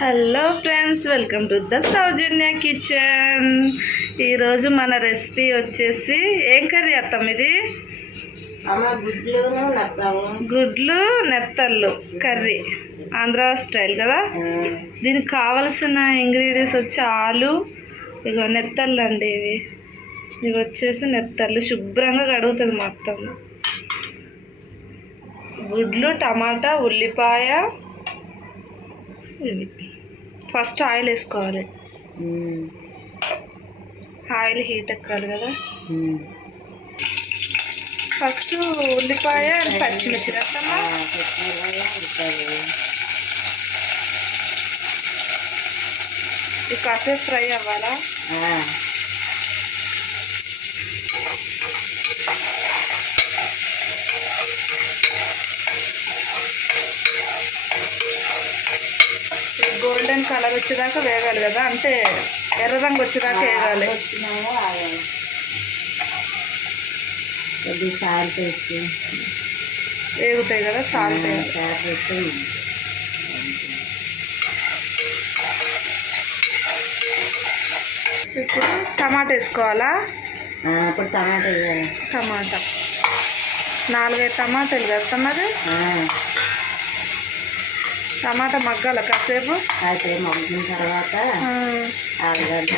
Hello friends, welcome to the Soujanya kitchen. ఈరోజు మన recipe వచ్చేసి ఏం కర్రీ అత్తం ఇది? గుడ్లు నెత్తళ్ళు కర్రీ, ఆంధ్ర స్టైల్ కదా. దీనికి కావలసిన ఇంగ్రీడియంట్స్ వచ్చి ఆలు, ఇగో నెత్తళ్ళు అండి. ఇవి వచ్చేసి నెత్తళ్ళు శుభ్రంగా కడుగుతుంది మొత్తం. గుడ్లు, టమాటా, ఉల్లిపాయ. ఇవి ఫస్ట్ ఆయిల్ వేసుకోవాలి. ఆయిల్ హీట్ ఎక్కాలి కదా. ఫస్ట్ ఉల్లిపాయ పచ్చిమిర్చి వేస్తామా. ఇది కాసేపు ఫ్రై అవ్వాలా. గోల్డెన్ కలర్ వచ్చేదాకా వేగాలి కదా, అంటే ఎర్ర రంగు వచ్చేదాకా వేగాలి. వేగుతాయి కదా, సాల్ట్ ఇప్పుడు టమాటా వేసుకోవాలా. ఇప్పుడు టమాటా 4-5 టమాటాలు వేస్తామది. టమాటా మగ్గాల కాసేపు. అయితే మగ్గిన తర్వాత ఆలుగడ్డ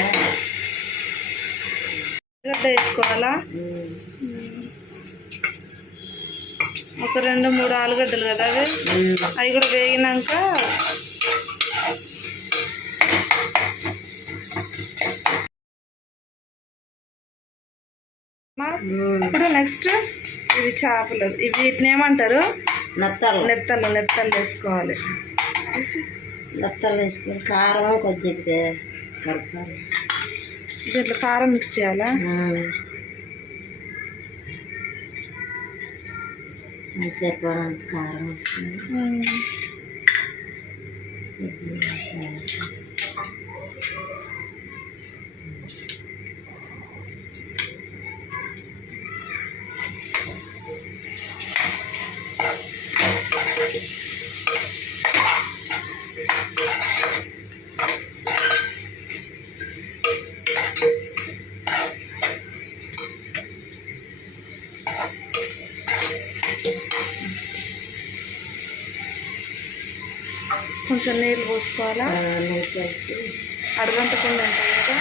వేసుకోవాలా. ఒక 2-3 ఆలుగడ్డలు కదా అవి కూడా వేగినాక ఇప్పుడు నెక్స్ట్ ఇవి చేపలు, ఇవి వీటిని ఏమంటారు? నెత్తళ్ళు వేసుకోవాలి. నెత్తళ్ళు వేసుకొని కారం కొద్దిగా కడపాలి. దీంట్లో కారం మిక్స్ చేయాలా. కారం వేసుకొని కొంచెం నీళ్ళు పోసుకోవాలా. అడగంటకుండా ఉంటాయి కదా.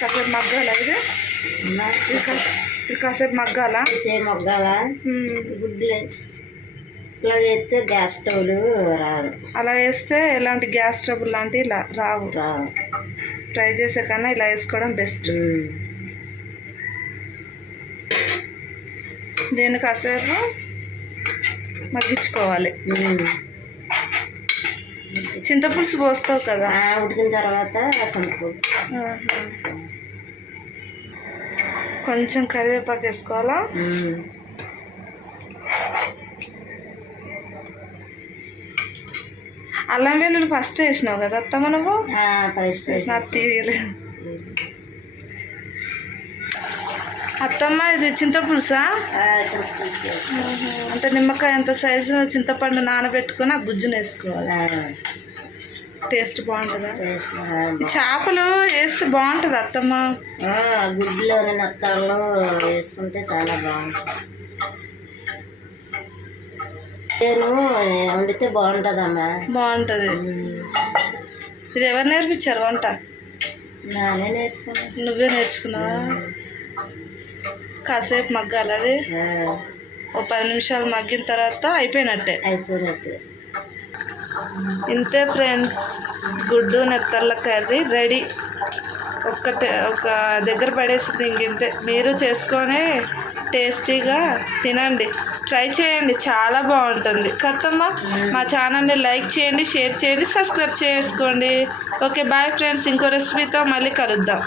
కాసేపు మగ్గాల. ఇది కాసేపు మగ్గాల. గుడ్లు ఇలా చేస్తే గ్యాస్ స్టవ్లు రాదు. అలా వేస్తే ఎలాంటి గ్యాస్ స్టవ్ లాంటివి రావు. ఫ్రై చేసే కన్నా ఇలా వేసుకోవడం బెస్ట్. దీన్ని కాసేపు మగ్గించుకోవాలి. చింతపులుసు పోస్తావు కదా, ఉడికిన తర్వాత కొంచెం కరివేపాకు వేసుకోవాలా. అల్లం వెల్లుల్లి ఫస్ట్ వేసినావు కదా అత్తమ్మ నువ్వు? నాకు తీయలేదు అత్తమ్మ. ఇది చింతపులుసా? అంటే నిమ్మకాయ అంత సైజు చింతపండు నానబెట్టుకొని ఆ గుజ్జును వేసుకోవాలి. టేస్ట్ బాగుంటుందా? చేపలు వేస్తే బాగుంటుంది అత్తమ్మ. గుడ్లోని నెత్తళ్ళు వేసుకుంటే చాలా బాగుంటుంది. నేను వండితే బాగుంటుందమ్మా. బాగుంటుంది. ఇది ఎవరు నేర్పించారు వంట? నానే నేర్చుకున్నా. నువ్వే నేర్చుకున్నావా? కాసేపు మగ్గాలి అది. ఓ 10 నిమిషాలు మగ్గిన తర్వాత అయిపోయినట్టే. ఇంతే ఫ్రెండ్స్, గుడ్డు నెత్తళ్ళ కర్రీ రెడీ. ఒక దగ్గర పడేసింది ఇంకింతే. మీరు చేసుకొని టేస్టీగా తినండి, ట్రై చేయండి, చాలా బాగుంటుంది. కొత్తమ్మ మా ఛానల్ని లైక్ చేయండి, షేర్ చేయండి, సబ్స్క్రైబ్ చేసుకోండి. Okay, bye friends. ఇంకో రెసిపీతో మళ్ళీ కలుద్దాం.